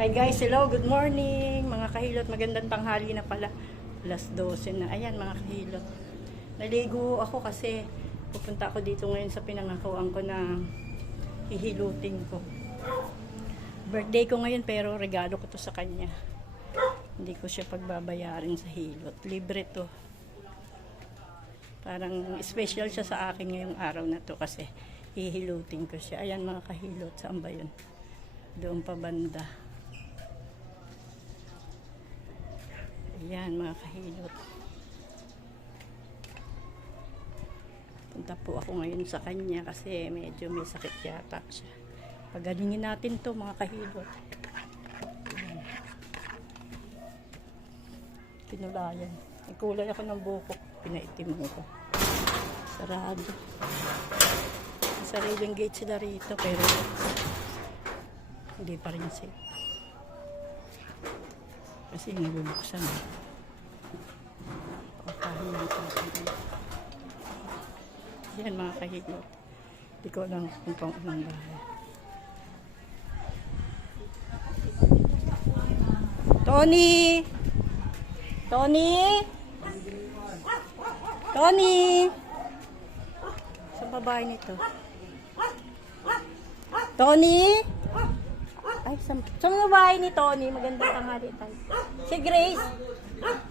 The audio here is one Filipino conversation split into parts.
Hi guys, hello, good morning mga kahilot, magandang tanghali na pala, alas 12 na. Ayan mga kahilot, naligo ako kasi pupunta ako dito ngayon sa pinangakuan ko na hihilutin ko. Birthday ko ngayon pero regalo ko to sa kanya, hindi ko siya pagbabayarin sa hilot, libre to. Parang special siya sa akin ngayong araw na to kasi hihilutin ko siya. Ayan mga kahilot, saan ba yun? Doon pa banda. Ayan mga kahilot. Punta po ako ngayon sa kanya kasi medyo may sakit yata siya. Pagalingin natin to mga kahilot. Ayan. Pinulayan. Ikulay ako ng buhok. Pinaitim ko. Sarado. Sariling gate sila rito pero hindi pa rin safe. Kasi niluluksan. Pakahin lang sa akin. Yan mga kahilot. Hindi ko lang kung pang unang bahay. Tony! Tony! Tony! Sa babae nito. Tony! Ay, sa babae ni Tony, magandang tanghali tayo. Si Grace.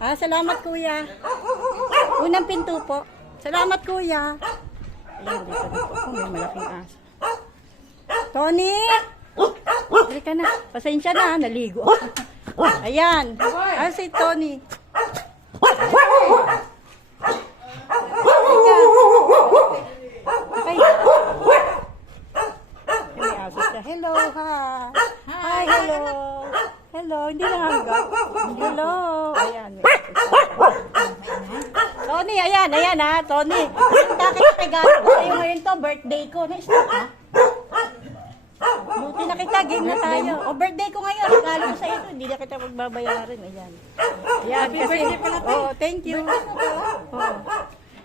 Ah, salamat kuya. Unang pinto po. Salamat kuya. Ayan, dito na po. Oh, may malaking aso. Tony! Dali ka na. Pasensya na, naligo. Ayan. Ah, si Tony. Okay. May aso siya. Hello, ha. Hi, hello. Hello, hindi na hanggang. Hello. Ayan. Tony, ayan ha, Tony. Bakit regalo ko sa'yo ngayon to? Birthday ko. Na-stop ha? Buti na kita, game na tayo. O, birthday ko ngayon. Regalo ko sa'yo to. Hindi na kita magbabayarin. Ayan. Ayan, kasi. Oh, thank you. Oh.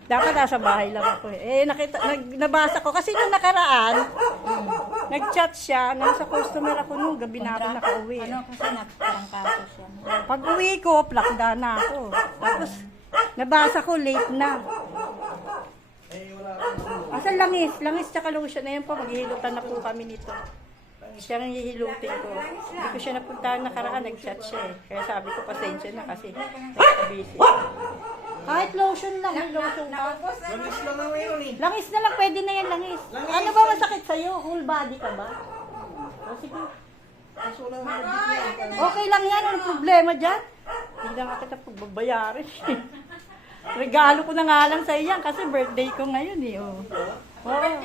Dapat nasa bahay lang ako eh. Nabasa ko. Kasi nung nakaraan, nag-chat siya. Nasa customer ako nung gabi na ako nakauwi. Ano kasi nagtrangkaso siya. Pag uwi ko, plakda na ako. Tapos, nabasa ko, late na. Asan langis? Langis tsaka lotion na yun po. Maghihilutan na po kami nito. Siya ang hihilutin ko. Hindi ko siya napuntahan nakaraan. Nag-chat siya eh. Kaya sabi ko, pasensya na kasi busy. Kahit lotion lang, may lotion ka. Langis lang na ngayon eh. Langis na lang, pwede na yan, langis. Ano ba masakit sa'yo? Whole body ka ba? O sige. Okay lang yan, ano problema dyan? Hindi lang kita pagbabayarin. Regalo ko na nga lang sa iyan kasi birthday ko ngayon eh. Oh. Oh.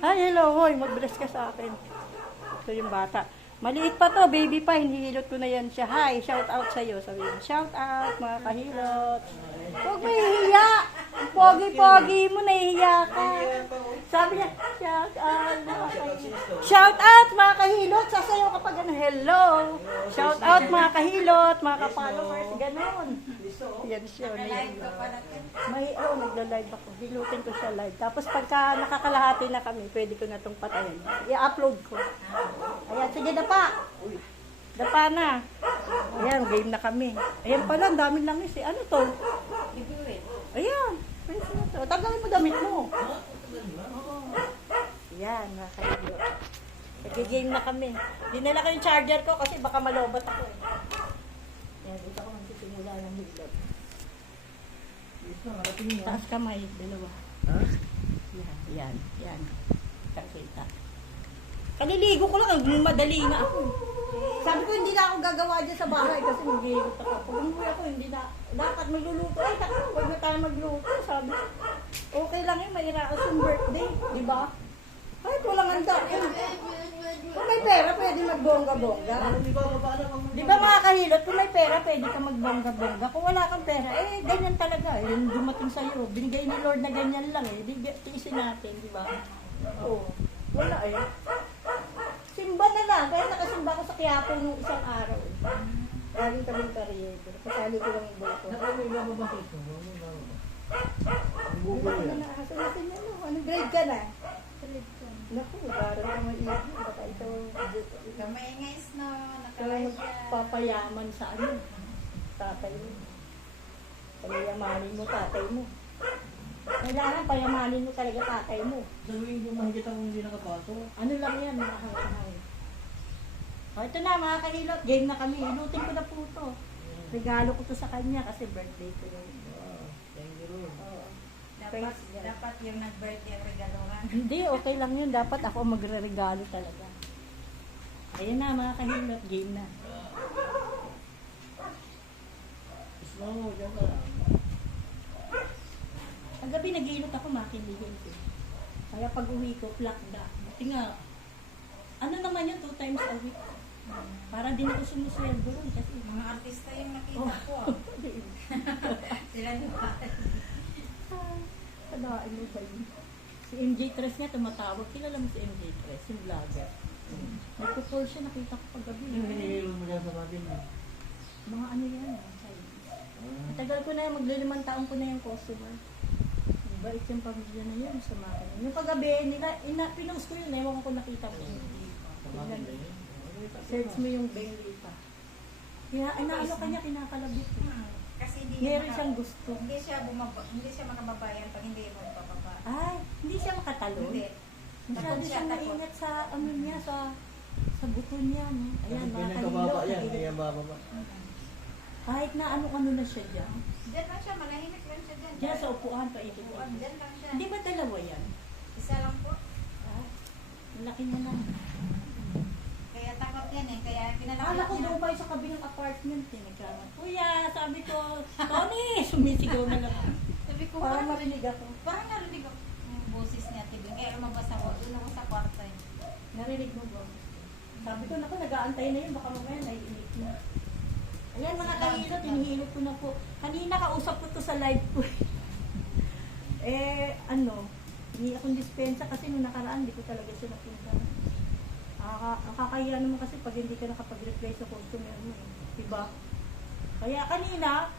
Hi, hello, hoy, mag-bless ka sa akin. Ito yung bata. Maliit pa to, baby pa, hinihilot ko na yan siya. Hi, shout out sa'yo. Sabi mo, shout out mga kahilot. Huwag mo ihiya. Pogi-pogi mo, nahihiya ka. Sabi niya, shout out mga kahilot. Shout out mga kahilot. Sasayaw kapag ano, hello. Shout out mga kahilot, mga ka-followers, ganon. Yan siya. Nagla-live ako. Hilutin ko siya live. Tapos pagka nakakalahati na kami, pwede ko na itong patayin. I-upload ko. Ayan, sige dapa. Dapa na. Ayan, game na kami. Ayan pala, ang daming langis eh. Ano to? Ayan. Pwede na to. Tagalin mo damit mo. Ayan, nakakaiyo. Nag-game na kami. Dinala ko yung charger ko kasi baka malobat ako eh. Ayan, dito ako magsisimula ng hilot. Taas kamay, dalawa. Yan, yan. Kakita. Kaliligo ko lang, madali na ako. Sabi ko hindi na ako gagawa dyan sa bahay kasi mag-iigot ako. Pag umuwi ako, hindi na, dapat magluluto. Ay, tako, huwag na tayo magluto. Sabi ko, okay lang yun, may iraas yung birthday. Di ba? Kahit walang handa. Kung may pera, pwede magbongga-bongga. Di ba mga kahilot, kung may pera, pwede ka magbongga-bongga. Kung wala kang pera, eh, ganyan talaga. Yung dumating sa'yo, binigay ni Lord na ganyan lang eh. Tiisin natin, di ba? Oo. Wala eh. Simba na lang. Kaya nakasimba ko sa Quiapo nung isang araw eh. Galing kaming kariyero. Kasali ko lang yung boto. Anong grade ka na? Naku, mag-aaral ka mag-iibig. ito, Gamay nga snow, ito nakalive yan. papayaman sa ano, tatay mo. Payamanin mo tatay mo. Kailangan payamanin mo talaga tatay mo. Sabihin kung mahigit akong hindi nakapasok. Ano lang yan, mga hangin-hangin. O, ito na mga kahilot, game na kami. Inutin ko na po ito. Regalo ko to sa kanya kasi birthday ko yun. Wow, thank you. Oo. Dapat, Thanks, God. dapat yung nag-birthday ang regaluhan. Hindi, okay lang yun. Dapat ako magre-regalo talaga. Ayun na mga kahilot, game na. Snow, dyan ka lang. Kagabi nag-iilot ako, makiligin ko. Kaya pag uwi ko, plakda. Buti nga, ano naman yun, 2 times a week. Para din ako sumusweldo ron kasi Mga artista yung nakita Oh. ko. Sila diba? Kalain mo ba yun? Si MJ Tres niya tumatawag. Kilala mo si MJ Tres, yung vlogger. Nagpo-call siya, nakita ko paggabi. Yung hinihilo mo dyan sa matin mo. Mga ano yan, matagal ko na yung maglilimang taon ko na yung customer. Bait yung pamilya na yun sa mga. Yung paggabi, pinost ko yun, ewan ko nakita ko. Sa matin na yun. Search mo yung Bentley pa. Kaya ano kanya kinakalabit. Kasi hindi Meron siyang gusto. hindi siya makababayan pag hindi mo papaba. Ay, hindi siya makatalon. Hindi. Masyado Takot siya, siyang takot. maingat sa ano niya, sa buto niya. No? Ayan, mga Ganyan kababa yan, kalilo. ganyan bababa. Kahit na ano na siya dyan. Diyan lang siya, manahimik lang siya dyan. Diyan sa upuan pa ikot. Upuan, dyan lang siya. Hindi ba dalawa yan? Isa lang po. Ah, malaki mo na. Kaya takot yan eh. Kaya Akala pinalaki ko doon kayo sa kabilang apartment. Nagkaroon. Kuya, sabi ko, Tony, sumisigaw na lang. Sabi ko, Para marinig ako. parang narinig ako yung boses niya, tibing. Kaya lumabas ako, doon ako sa kwarto eh. Narinig mo ba? Sabi ko, naku, nag-aantay na yun. Baka mamaya naiinip na. Ayan mga kahilot, hinihilot ko na po. Kanina kausap ko to sa live ko. Hindi akong dispensa kasi nung nakaraan, hindi ko talaga siya napunta. Nakakahiya naman kasi pag hindi ka nakapag-reply sa customer mo. Diba? Kaya kanina,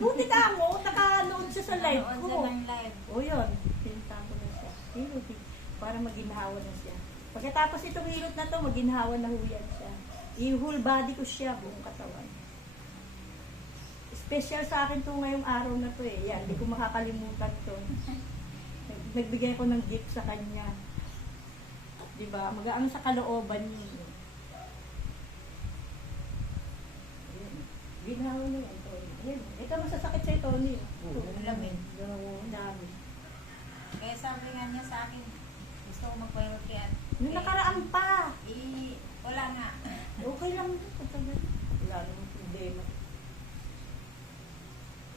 buti ka mo, nakanood siya sa live Nanood ko. siya ng live. O yun, pinuntahan ko na siya. Hilot, para maginhawa na siya. Pagkatapos itong hilot na to, maginhawa na huyan siya. I-whole body ko siya, buong katawan. Special sa akin to ngayong araw na to eh. Yan, hindi ko makakalimutan to. Nagbigay ko ng gift sa kanya. Diba? Mag-aano sa kalooban niya. Ayan. Ginhawa na yan, Tony. Ayan. Ito masasakit sa'yo, Tony. Oo, Ito. lamig. Ang dami. Kaya sabi nga niya sa akin, gusto ko magpa-healthy at Nung nakaraan pa. wala nga. Okay lang din. Wala namang problema.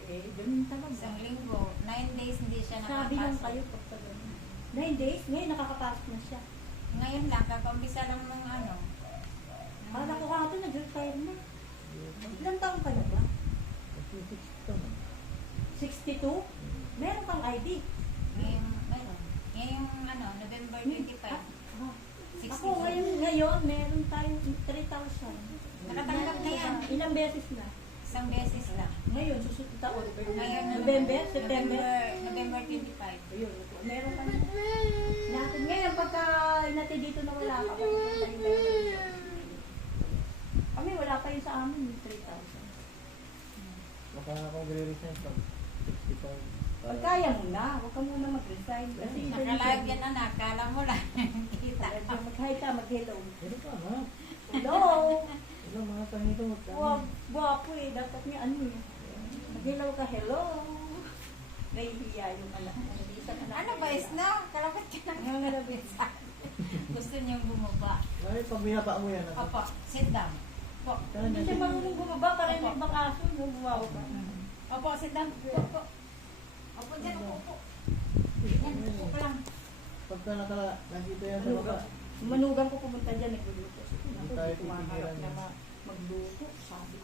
Ganun talaga. Isang linggo, 9 days hindi siya Sabi lang nakapasok. kayo pagka ganun. 9 days? Ngayon nakakapasok na siya. Ngayon lang, kakaumpisa lang ng ano. Kala ko ka ito, nag-retire na. Ilang taon ka na ba? 62? Meron kang ID? Ngayong ano, November 25. Ah, 62. ako ngayon, meron tayong 3,000. Nakatanggap na yan. Ilang beses na? Isang beses lang. Ngayon, susunod taon. Ngayon, November? September? November 25. Ayun, meron ka na. Natin ngayon, pagka natin dito na wala ka, kami wala pa yun sa amin, yung 3,000. Baka akong re-resign pag 65. Pag kaya mo na, huwag ka muna mag-resign. Kasi Nakalive yan anak, kala mo lang. Kita. Mag-hi ka, mag-hello. Ano pa ha? Hello! Hello mga kahilot. Wow, guwapo eh. Dapat niya ano eh. Mag-hello ka, hello! Nahihiya yung anak. Isang anak. Ano ba, Isno? Kalapit ka ng Ano nga labit sa Gusto niyang bumaba. Ay, pag binaba mo yan. Opo, sit down. Opo. Hindi siya marunong bumaba para yung ibang aso, no? Buwaw ba? Opo, sit down. Opo. Opo dyan, opo. Yan, opo lang. Pagka nandito yan sa baba. Manugang ko pumunta dyan, nagluluto. Hindi tayo pipigilan na yan. magluto, sabi.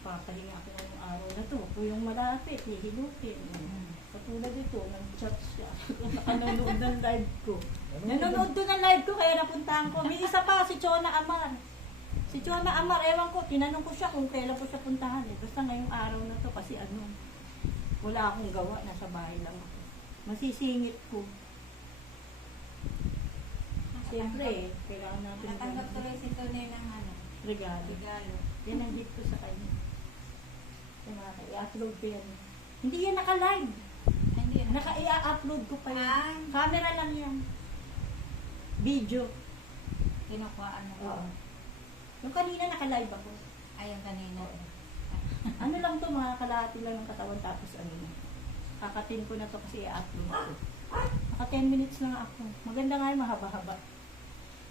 Papahinga ako ngayong araw na to. Kung yung malapit, hihilutin. Katulad ito, nang chat siya. Nakanonood ng live ko. Nanonood doon ng live ko, kaya napuntahan ko. May isa pa, si Chona Amar. Si Chona Amar, ewan ko, tinanong ko siya kung kailan ko siya puntahan. Eh. Basta ngayong araw na to, kasi ano, wala akong gawa, nasa bahay lang ako. Masisingit ko. Siyempre, kailangan natin Natanggap tuloy si Tonay ng ano, regalo. regalo. Yan ang gift ko sa kanya. Yung mga i-upload ko yan. Hindi yan naka-live. Hindi na. Naka-i-upload ko pa yan. Ay. Camera lang yan. Video. Kinukuhaan mo. Oo. Yung kanina naka-live ako. Ayun kanina. Ano lang to, mga kalahati lang ng katawan tapos ano na. Kakatin ko na to kasi i-upload ko. Naka 10 minutes lang ako. Maganda nga yung mahaba-haba.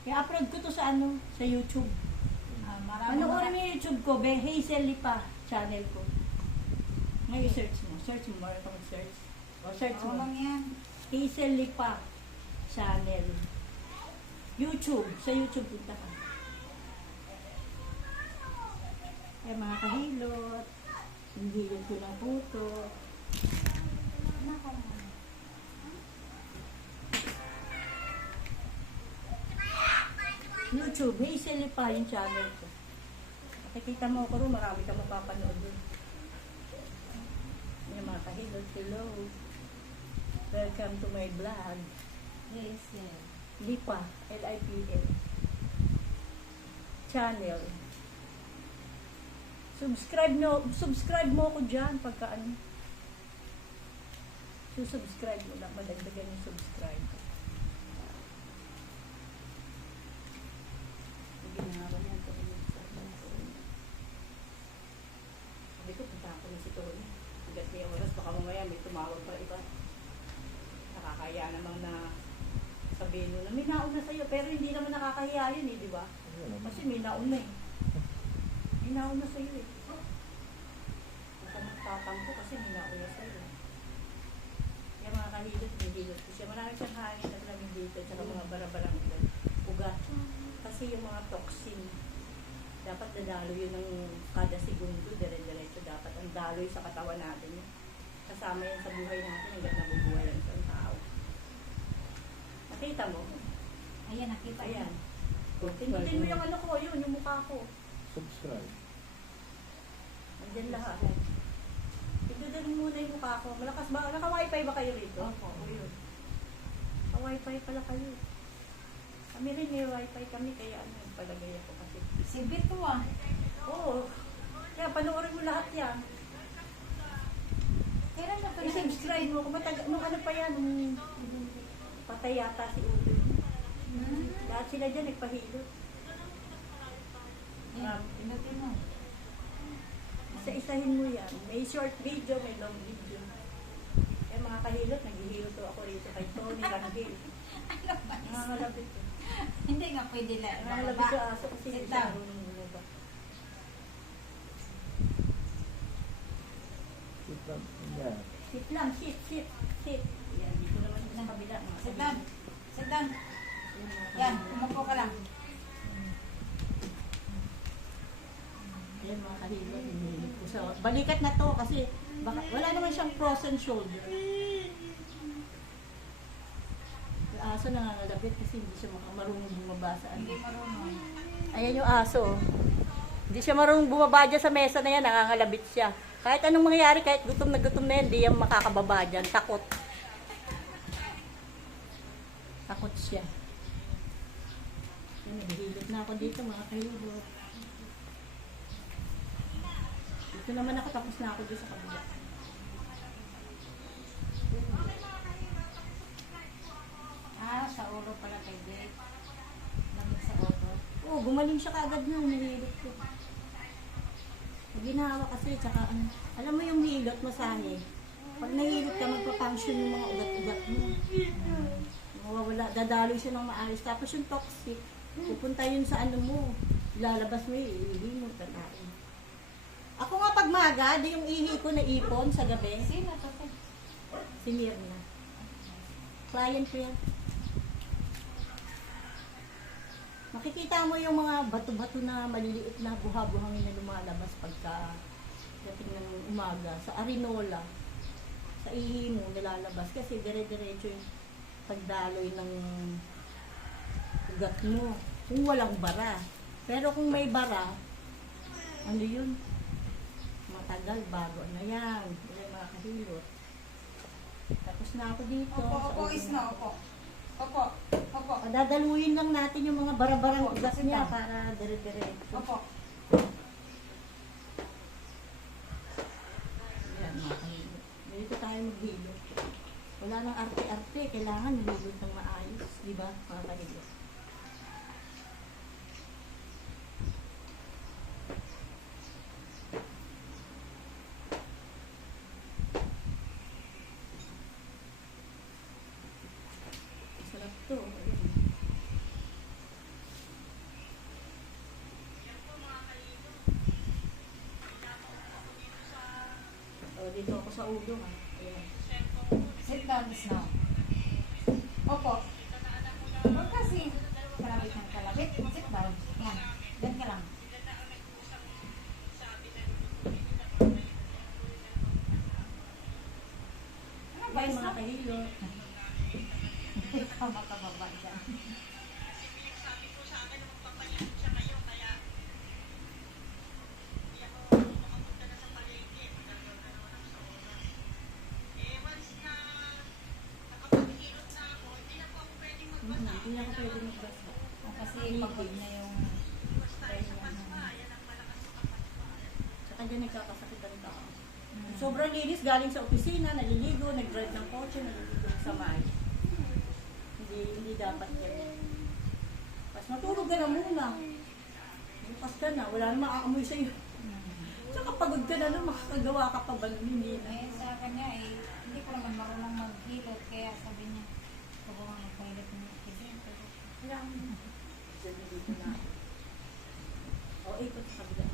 I-upload ko to sa ano, sa YouTube. Panoorin mo yung YouTube ko, Hazel Lipa channel ko. Ngayon search mo. Search mo, meron akong search. O search Oo mo. lang yan. Hazel Lipa channel. YouTube. Sa YouTube punta ka. Eh mga kahilot. Hindi yun ko ng puto. YouTube. Hazel Lipa yung channel ko. Makikita mo ako rin, marami ka mapapanood dun. Yung mga kahilot, hello. Welcome to my vlog. Yes, yes. Lipa, L-I-P-L. Channel. Subscribe mo ako dyan pagka ano. Susubscribe mo lang, madagdagan yung subscribe. Hindi na nga ba yan? Sabi ko, punta ako na si Tony. Hanggat niya oras, baka mamaya may tumawag pa iba. Nakakaya namang na sabihin mo na may nauna sa'yo, pero hindi naman nakakahiya yun eh, di ba? Kasi may nauna eh. May nauna sa'yo eh. Huwag ka magtatampo kasi may nauna sa'yo. Yung mga kahilot, hinihilot ko siya. Marami siyang hangin at lamig dito, tsaka mga barabarang ugat. Kasi yung mga toxin, dapat dadalo yun ng kada segundo, dire-diretso dapat ang daloy sa katawan natin yun. Kasama yan sa buhay natin hanggang nabubuhay yan sa tao. Nakita mo? Ayan, nakita Ayan. yan. Tindutin mo yung ano ko, yun, yung mukha ko. Subscribe. Andyan lahat. Tindutin mo muna yung mukha ko. Malakas ba? Naka-wifi ba kayo rito? Opo. O yun. Naka-wifi pala kayo. Kami rin may wifi kami, kaya ano, palagay ako kasi. Si Bito ah. Oo. Kaya panoorin mo lahat yan. Kailan mo ito I-subscribe mo. Kung nung ano pa yan, nung patay yata si Udo. Lahat sila dyan nagpahilot. Yan, pinutin mo. Isa-isahin mo yan. May short video, may long video. Kaya mga kahilot, naghihilot ako rito kay Tony Rangel. Nangangalabit ko. Hindi nga pwede lang. Nangangalabit sa aso kasi Sit hindi down. siya marunong bumaba. Sit lang. Yan. Sit lang, sit. Yan, dito naman sa kabila. mga Sit kabila. down. Sit down. Yung mga Yan, kabila. umupo ka lang. Yan mga kahilot, hinihilot ko sa balikat na to kasi baka, wala naman siyang frozen shoulder. Yung aso nangangalabit kasi hindi siya marunong bumaba sa ano. Hindi marunong. Ayan yung aso. Hindi siya marunong bumaba dyan sa mesa na yan, nangangalabit siya. Kahit anong mangyayari, kahit gutom na yan, hindi yan makakababa dyan. Takot. Takot siya. Yan, naghihilot na ako dito mga kahilot. Dito naman ako, tapos na ako dito sa kabila. Ah, sa ulo pala kay Dave. Lamig sa ulo. Oo, gumaling siya kaagad nung nahilot ko. Pag ginawa kasi, tsaka ano, alam mo yung hilot, masahe. Pag nahilot ka, magpa-function yung mga ugat-ugat mo. Mawawala, dadaloy siya ng maayos. Tapos yung toxic, pupunta yun sa ano mo. Lalabas mo yung ihi mo, tatain. Ako nga pag maga, di yung ihi ko na ipon sa gabi. Sino to? Si Mirna. Client ko yan. Makikita mo yung mga bato-bato na maliliit na buha-buhangin na lumalabas pagka dating ng umaga sa arinola. Sa ihi mo nilalabas kasi dire-diretso yung pagdaloy ng ugat mo. Kung walang bara. Pero kung may bara, ano yun? Matagal bago na yan. Yan mga kahilot. Tapos na ako dito. Opo, Sa opo, ulo is na na, ako. opo. Opo, opo. Opo. Dadaluin lang natin yung mga barabarang Opo, ugat sit niya down. para dire-dire. Opo. Yan, mga kahilo. Dito tayo maghilo. Wala nang arte-arte. Kailangan nilulod ng maayos. Di ba, mga kahilo? Sarap to. Ayan. O, dito ako sa ulo, ha. Ayan. Sit down, Miss Now. Opo. Huwag kasi kalabit ng kalabit. Sit down. Yan. Diyan ka lang. Ano ba, Ayan, Miss mga Now? kahilo. Ikaw makababa dyan. Hindi na ako pwede magbasa. Kasi pagod na yung Sa kanya nagkakasakit ang tao. Sobrang linis, galing sa opisina, naliligo, nag-drive ng kotse, naliligo sa may. Hindi dapat yan. Pas matulog ka na muna. Bukas ka na, wala na makakamoy sa'yo. Tsaka pagod ka na nun, makakagawa ka pa ba nun? Hindi na. eh, sa kanya hindi ko naman marunong maghilot kaya sabi niya huwag ko magpahilot ng aksidente. Kailangan mo. Diyan dito na. O, ikot sa kabila.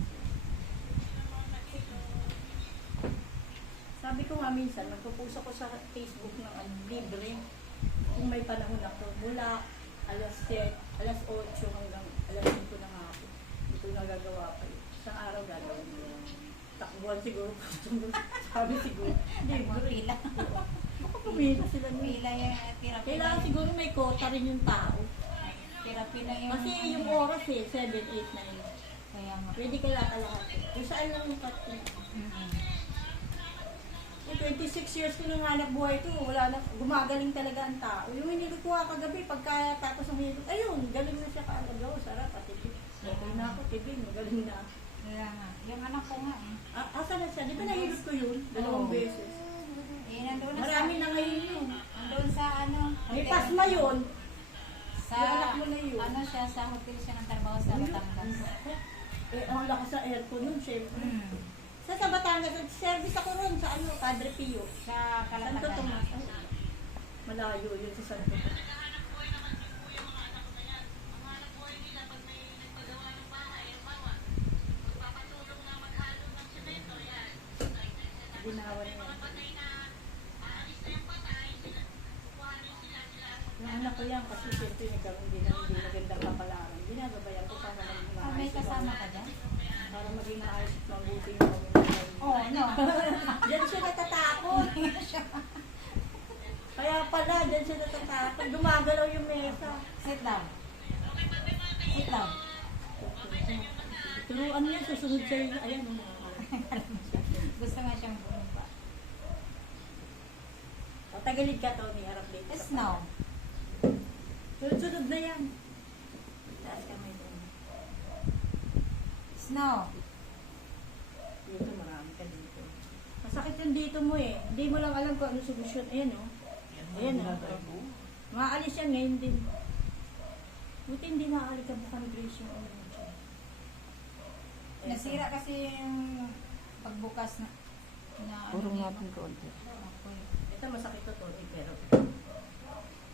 Sabi ko nga minsan, nagpo-post ako sa Facebook ng libre. Kung may panahon ako, mula alas 7, alas 8 hanggang alas 5 ng hapon. Ito nagagawa pa yun. Isang araw gagawin ko. Takbuhan siguro. Sabi siguro. Libre. Libre. Baka pumila sila nila. Pila yung therapy. Kailangan siguro may quota rin yung tao. Therapy lang yung... Kasi yung oras 7, 8, 9. Kaya nga. Pwede ka lahat. Kung saan lang yung cut ko. Mm-mm. 26 years ko nang hanap buhay ko, wala na, gumagaling talaga ang tao. Yung hinilot ko kagabi, pagka tapos ng hinilot, ayun, galing na siya kaagad. Oh, sarap, at tibig. Okay na ako, tibig, magaling na. Kaya nga. Yung anak ko nga eh. Asa na siya? Di ba nahilot ko yun? Dalawang Oo. beses. Eh, nandun na Marami na ngayon yun. Nandun sa ano. May hotel. pasma yun. Sa, Yung anak mo na yun. ano siya, sa hotel siya ng trabaho sa Batangas. Ang lakas sa aircon nun, syempre. Mm. Sa Batangas, service ako ron sa ano, Padre Pio. Sa Santo Kalatagan. Tomas. Ay, malayo yun sa Santo Tomas. Ginawa niya. Yung anak ko yan kasi siyempre nagkaroon din ng hindi magandang kapalaran. Ginagabayan ko para maging Oh, may kasama ka dyan? Para maging maayos at mabuti yung pamilya. Oo, no. Diyan siya natatakot. Kaya pala, diyan siya natatakot. Gumagalaw yung mesa. Sit down. Sit down. Turuan niya, susunod sa'yo. Ayan, Gusto nga siyang bumaba. Tagalid ka, Tony. Harap dito. Snow. Sunod-sunod na yan. Taas kamay doon. Snow. Dito, marami ka dito. Masakit yung dito mo eh. Hindi mo lang alam kung ano solusyon. Ayan o. Ayan o. Maalis yan ngayon din. Buti hindi naaalikabukan Grace yung ano mo dyan. Nasira kasi yung pagbukas na Purong ano, natin konti. Okay. Ito masakit to, Tony, pero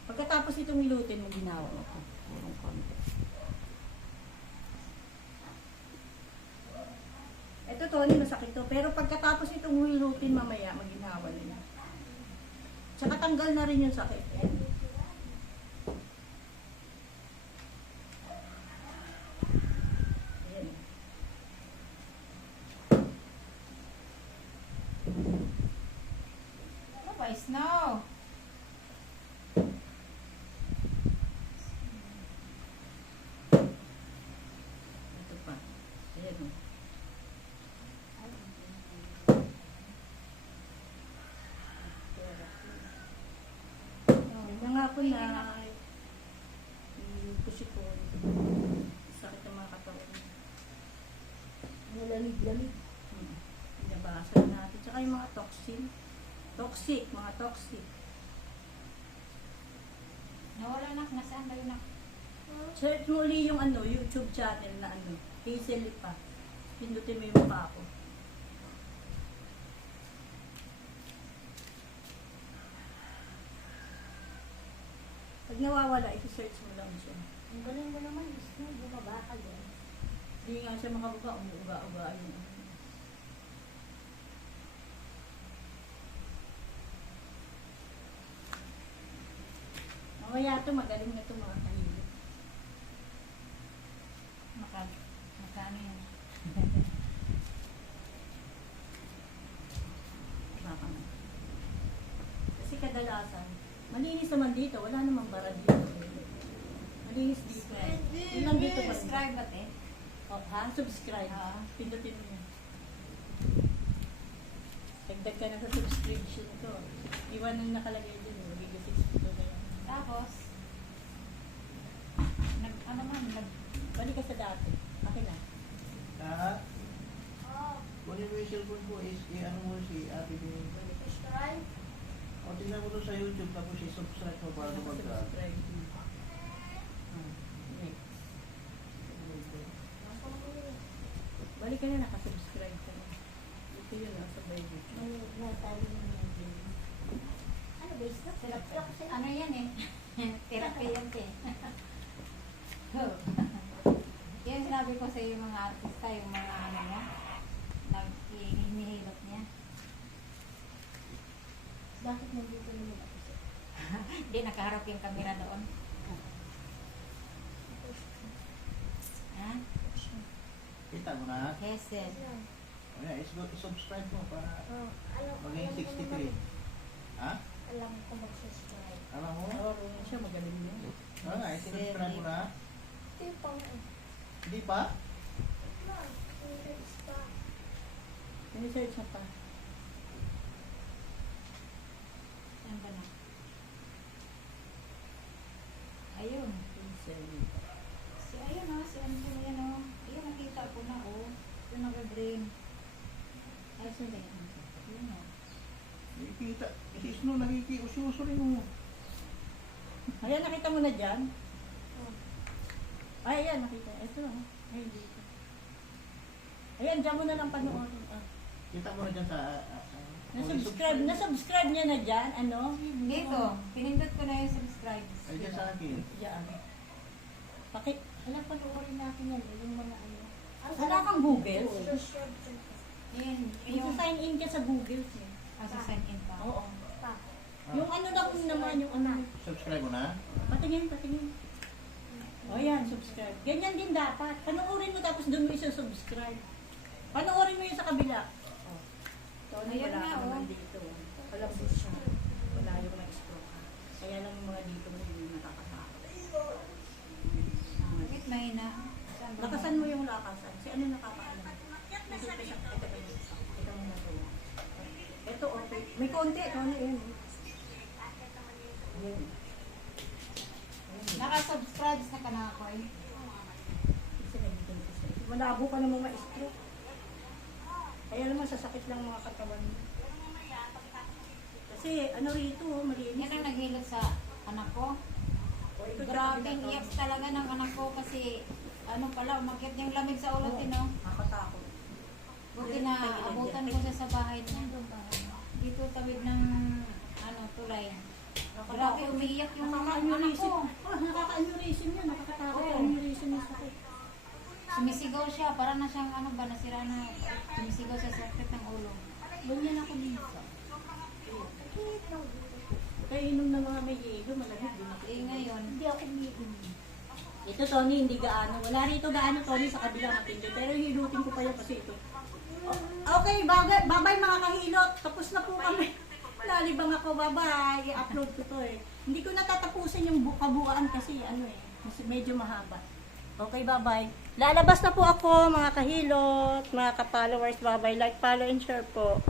pagkatapos itong hilutin mo, ginawa mo ko. Purong konti. Ito, Tony, masakit to. Pero pagkatapos itong hilutin mamaya, maginawa na niya. Tsaka tanggal na rin yung sakit. Ayan. Ano ba? Snow. Ito pa. Ayan o. Ganda nga po na. lamig. Pinabasan natin. Tsaka yung mga toxin. Toxic, mga toxic. Nawala nak, nasaan daw nak? Search mo uli yung ano, YouTube channel na ano, Hazel pa. Pindutin mo yung mukha ko. Pag nawawala, isi-search mo lang siya. Ang galing mo naman, is no, bumaba ka din. Hindi nga siya makababa, umuuga-uga yung ano. Mamaya ito, magaling na ito mga kanilo. Magkano yun? Baka na. Kasi kadalasan, malinis naman dito, wala namang bara dito. Malinis dito. Yun lang dito ba? Subscribe ba te? Oh, ha? Subscribe. Oo. Pindutin mo yan. Dagdag ka na sa subscription ko. Iwan ang nakalagay dyan. Magiging 62 na yan. Tapos, ano man, Balik ka sa dati. Akin na. Ah, kunin mo yung cellphone ko, ano mo si Ate Bing. Subscribe. O, tingnan mo doon sa YouTube, tapos i-subscribe mo para magka. Subscribe. Next. Balik ka na, nakasubscribe ka na. Ito yun, sabay dito. Manood na tayo ng video. Ano ba, is no? Silap-silap sila. ano yan eh? Therapy yan te. Yan sinabi ko sa yung mga artista, yung mga ano niya, hinihilot niya. Bakit nandito naman ako siya? Hindi, nakaharap yung camera doon. Ha? Kita mo na. Hazel. O yan, i-subscribe mo para Alam ko maging 63. Ha? Alam ko mag-subscribe. Alam mo? Oo, siya magaling yun. Oo nga, i-subscribe mo na. Ito yung pang Hindi pa? no, hindi pa. Ini-search na pa. Saan ba na? Ayun. Si ayun o, si ano na yan o. Ayun, nakita ko na o. Ito naka-green. Ay, saan ba yan? Yun o. Nakikita. Si Snow, nakikiuso rin mo. Ayan, nakita mo na dyan? Oh. Ay, ayan, nakita. Ito, ayun dito. Ayan, dyan mo na lang panoorin. Kita mo na dyan sa... Na-subscribe niya na dyan, ano? Dito, pinindot ko na yung subscribe. Ay, dyan sa akin. Diyan. Bakit? Alam, panoorin natin yan. Yung mga ano. Wala kang Google? Subscribe dyan. Yun, Yung yung... sign in ka sa Google. sign in pa. Oo. Pa. Yung ano lang naman, yung ano. Subscribe mo na. Patingin, patingin. O yan, subscribe. Ganyan din dapat. Panoorin mo tapos doon mo isa-subscribe. Panoorin mo yung sa kabila. Oh. Tony, Ayan wala nga, ka naman oh. dito. Walang siya. Wala yung na-explore ka. Kaya lang yung mga dito mo hindi nakakatakot. Bakit mahina? Saan ba? Lakasan mo yung lakasan. Si ano nakakaalam? Ito mo na to. Ito, okay. May konti. Ito na yun. Ayan. Naka-subscribe sa kanal ko eh. Kasi nagiging kasi. Malabo ka namang ma-stroke. Kaya naman sasakit lang mga katawan mo. Kasi ano rito, malinis. Yan ang naghilot sa anak ko. O, ito Grabe, dyan, iyak talaga ng anak ko kasi ano pala, umakyat yung lamig sa ulo, tino. Nakakatakot. Buti na abutan ko siya sa bahay niya. Dito tawid ng ano, tulay. Grabe, umiiyak yung anak Nakaka-aneurysm. ko. Nakaka-aneurysm yan. Nakakatakot Oo. yung aneurysm yung sakit. Sumisigaw siya, para na siyang ano ba, nasira na, sumisigaw sa sakit ng ulo. Ganyan ako dito. Bakit lang dito? Kaya inom ng mga may yelo, malamig din ako. Eh ngayon, Hindi ako umiinom. Ito, Tony, hindi gaano. Wala rito gaano, Tony, sa kabila matindi. Pero hilutin ko pa yan kasi ito. Okay, bye-bye mga kahilot. Tapos na po kami. Lalibang ako, bye-bye. I-upload ko to eh. Hindi ko natatapusin yung kabuuan kasi ano eh. Kasi medyo mahaba. Okay, bye-bye. Lalabas na po ako mga kahilot, mga ka-followers. Bye-bye. Like, follow, and share po.